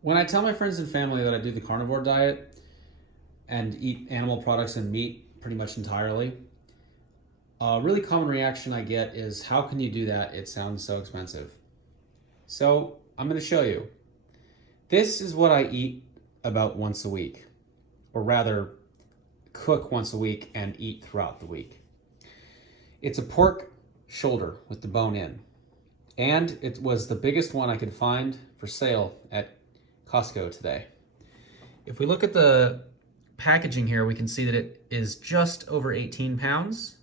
When I tell my friends and family that I do the carnivore diet and eat animal products and meat pretty much entirely, a really common reaction I get is, how can you do that? It sounds so expensive. So I'm going to show you. This is what I eat about once a week, or rather cook once a week and eat throughout the week. It's a pork shoulder with the bone in. And it was the biggest one I could find for sale at Costco today. If we look at the packaging here, we can see that it is just over 18 pounds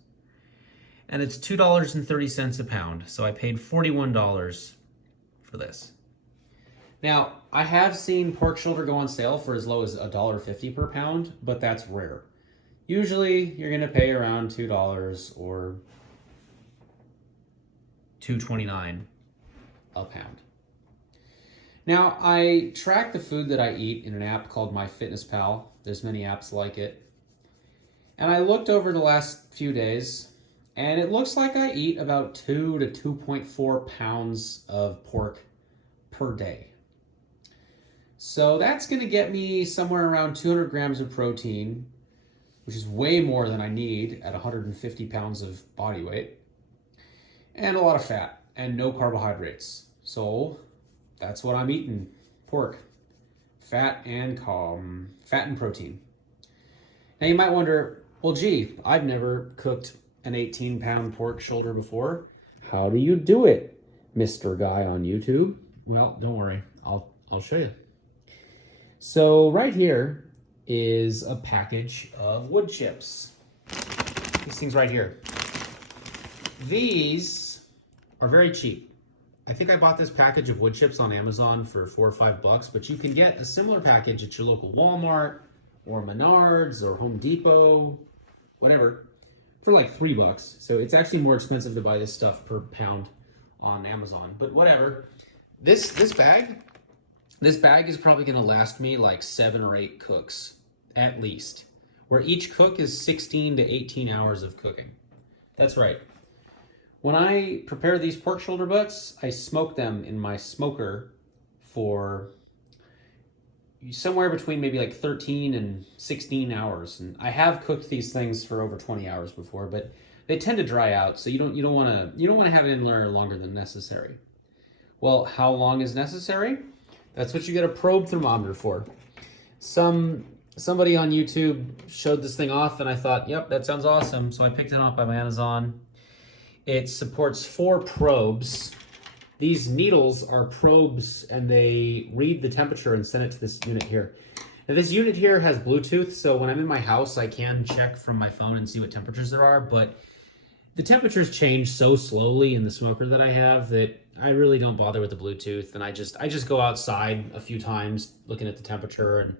and it's $2.30 a pound. So I paid $41 for this. Now, I have seen pork shoulder go on sale for as low as $1.50 per pound, but that's rare. Usually you're gonna pay around $2 or $2.29 a pound. Now, I track the food that I eat in an app called MyFitnessPal. There's many apps like it. And I looked over the last few days, and it looks like I eat about 2 to 2.4 pounds of pork per day. So that's gonna get me somewhere around 200 grams of protein, which is way more than I need at 150 pounds of body weight, and a lot of fat and no carbohydrates. So that's what I'm eating: pork, fat and protein. Now you might wonder, well, gee, I've never cooked an 18-pound pork shoulder before. How do you do it, Mr. Guy on YouTube? Well, don't worry, I'll show you. So right here is a package of wood chips. These things right here. These are very cheap. I think I bought this package of wood chips on Amazon for $4 or $5, but you can get a similar package at your local Walmart or Menards or Home Depot, whatever, for like $3. So it's actually more expensive to buy this stuff per pound on Amazon, but whatever. This bag is probably gonna last me like 7 or 8 cooks at least, where each cook is 16 to 18 hours of cooking. That's right. When I prepare these pork shoulder butts, I smoke them in my smoker for somewhere between maybe like 13 and 16 hours. And I have cooked these things for over 20 hours before, but they tend to dry out, so you don't want to have it in there longer than necessary. Well, how long is necessary? That's what you get a probe thermometer for. Somebody on YouTube showed this thing off, and I thought, yep, that sounds awesome. So I picked it up on Amazon. It supports 4 probes. These needles are probes, and they read the temperature and send it to this unit here. Now, this unit here has Bluetooth, so when I'm in my house, I can check from my phone and see what temperatures there are, but the temperatures change so slowly in the smoker that I have that I really don't bother with the Bluetooth, and I just go outside a few times looking at the temperature. And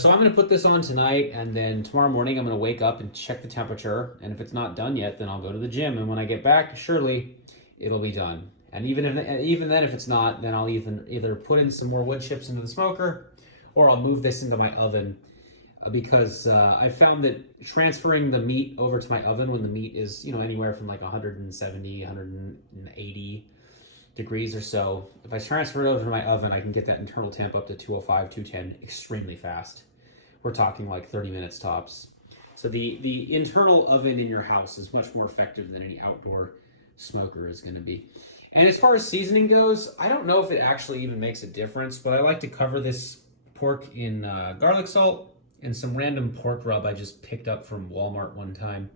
so I'm going to put this on tonight, and then tomorrow morning I'm going to wake up and check the temperature, and if it's not done yet, then I'll go to the gym, and when I get back, surely it'll be done. And even then, if it's not, then I'll either put in some more wood chips into the smoker, or I'll move this into my oven, because I found that transferring the meat over to my oven when the meat is anywhere from like 170, 180 degrees or so, if I transfer it over to my oven, I can get that internal temp up to 205, 210 extremely fast. We're talking like 30 minutes tops. So the internal oven in your house is much more effective than any outdoor smoker is going to be. And as far as seasoning goes, I don't know if it actually even makes a difference, but I like to cover this pork in garlic salt and some random pork rub I just picked up from Walmart one time.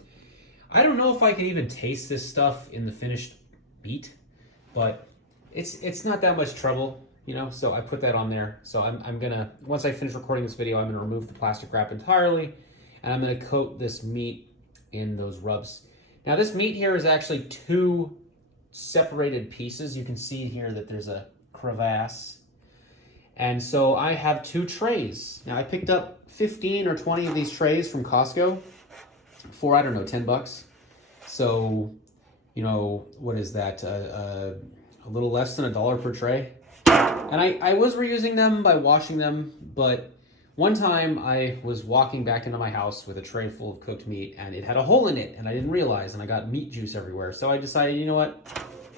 I don't know if I can even taste this stuff in the finished meat, but it's not that much trouble, so I put that on there. So I'm gonna, once I finish recording this video, I'm gonna remove the plastic wrap entirely, and I'm gonna coat this meat in those rubs. Now this meat here is actually 2 separated pieces. You can see here that there's a crevasse. And so I have 2 trays. Now I picked up 15 or 20 of these trays from Costco for, I don't know, $10. So, what is that? A little less than $1 per tray. And I was reusing them by washing them, but one time I was walking back into my house with a tray full of cooked meat, and it had a hole in it, and I didn't realize, and I got meat juice everywhere. So I decided,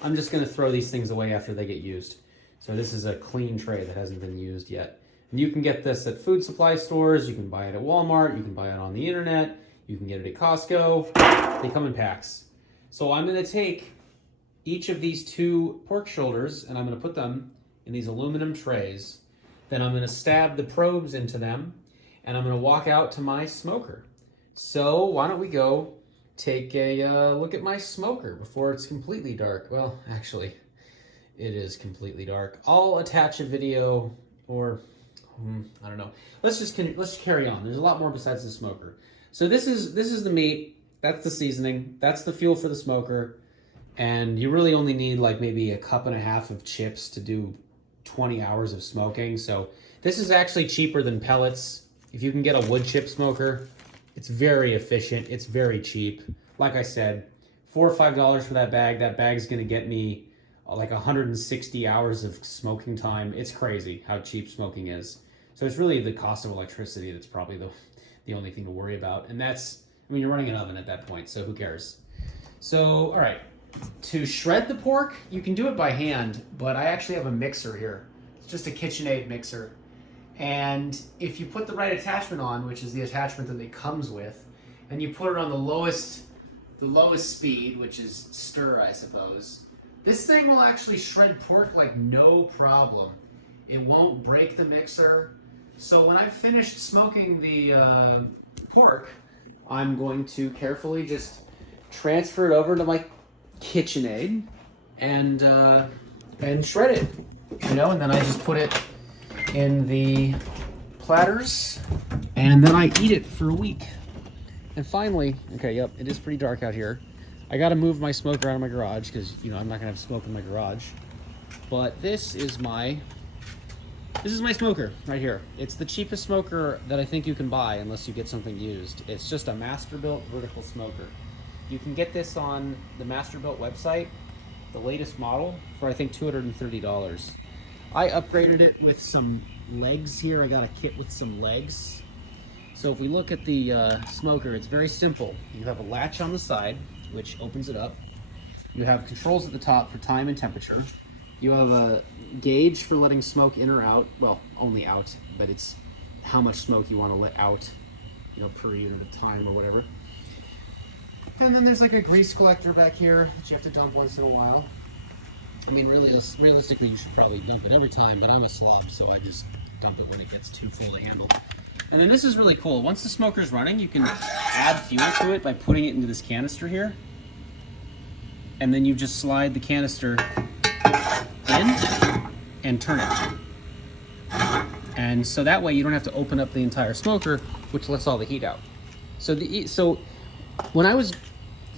I'm just gonna throw these things away after they get used. So this is a clean tray that hasn't been used yet. And you can get this at food supply stores, you can buy it at Walmart, you can buy it on the internet, you can get it at Costco. They come in packs. So I'm gonna take each of these 2 pork shoulders and I'm gonna put them in these aluminum trays. Then I'm gonna stab the probes into them and I'm gonna walk out to my smoker. So why don't we go take a look at my smoker before it's completely dark. Well, actually, it is completely dark. I'll attach a video, or I don't know. Let's carry on. There's a lot more besides the smoker. So this is the meat. That's the seasoning. That's the fuel for the smoker. And you really only need like maybe a cup and a half of chips to do 20 hours of smoking. So this is actually cheaper than pellets. If you can get a wood chip smoker, it's very efficient. It's very cheap. Like I said, $4 or $5 for that bag. That bag's gonna get me like 160 hours of smoking time. It's crazy how cheap smoking is. So it's really the cost of electricity that's probably the only thing to worry about. And that's, I mean, you're running an oven at that point, so who cares? So, all right. To shred the pork, you can do it by hand, but I actually have a mixer here. It's just a KitchenAid mixer. And if you put the right attachment on, which is the attachment that it comes with, and you put it on the lowest speed, which is stir, I suppose, this thing will actually shred pork like no problem. It won't break the mixer. So when I've finished smoking the pork, I'm going to carefully just transfer it over to my KitchenAid and shred it, you know, and then I just put it in the platters and then I eat it for a week. And finally, okay, yep, it is pretty dark out here. I got to move my smoker out of my garage because, you know, I'm not gonna have smoke in my garage. But this is my smoker right here. It's the cheapest smoker that I think you can buy unless you get something used. It's just a Masterbuilt vertical smoker. You can get this on the Masterbuilt website, the latest model, for I think $230. I upgraded it with some legs here. I got a kit with some legs. So if we look at the smoker, it's very simple. You have a latch on the side, which opens it up. You have controls at the top for time and temperature. You have a gauge for letting smoke in or out. Well, only out, but it's how much smoke you want to let out, you know, per unit of time or whatever. And then there's like a grease collector back here that you have to dump once in a while. I mean, really, realistically, you should probably dump it every time, but I'm a slob, so I just dump it when it gets too full to handle. And then this is really cool. Once the smoker's running, you can add fuel to it by putting it into this canister here. And then you just slide the canister in and turn it. And so that way you don't have to open up the entire smoker, which lets all the heat out. So when I was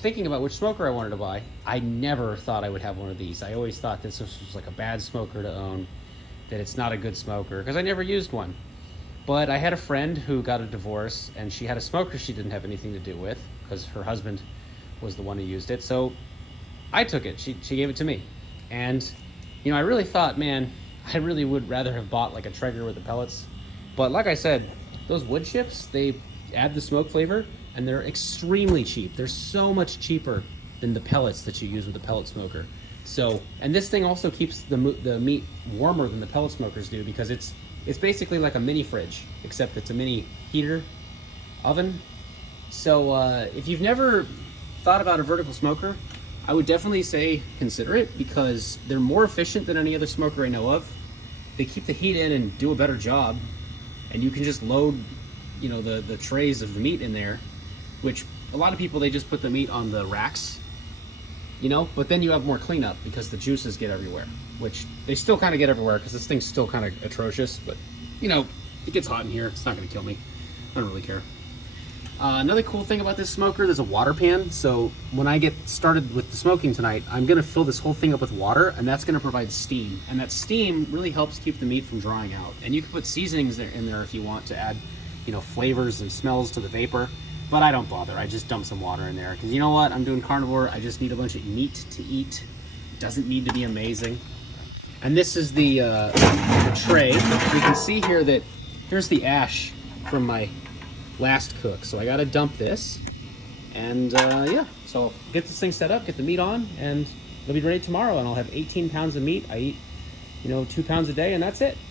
thinking about which smoker I wanted to buy, I never thought I would have one of these. I always thought this was like a bad smoker to own, that it's not a good smoker, because I never used one. But I had a friend who got a divorce, and she had a smoker she didn't have anything to do with, because her husband was the one who used it. So I took it. She gave it to me. And, you know, I really thought, man, I really would rather have bought like a Traeger with the pellets. But like I said, those wood chips, they add the smoke flavor, and they're extremely cheap. They're so much cheaper than the pellets that you use with the pellet smoker. So, and this thing also keeps the meat warmer than the pellet smokers do, because it's basically like a mini fridge, except it's a mini heater oven. So if you've never thought about a vertical smoker, I would definitely say consider it, because they're more efficient than any other smoker I know of. They keep the heat in and do a better job, and you can just load, you know, the trays of the meat in there, which a lot of people, they just put the meat on the racks, you know, but then you have more cleanup because the juices get everywhere, which they still kind of get everywhere because this thing's still kind of atrocious, but you know, it gets hot in here. It's not going to kill me. I don't really care. Another cool thing about this smoker, there's a water pan. So when I get started with the smoking tonight, I'm going to fill this whole thing up with water, and that's going to provide steam. And that steam really helps keep the meat from drying out. And you can put seasonings in there if you want to add, you know, flavors and smells to the vapor. But I don't bother. I just dump some water in there because you know what? I'm doing carnivore. I just need a bunch of meat to eat. It doesn't need to be amazing. And this is the tray. You can see here that here's the ash from my last cook. So I got to dump this. And yeah, so I'll get this thing set up, get the meat on, and it'll be ready tomorrow. And I'll have 18 pounds of meat. I eat 2 pounds a day, and that's it.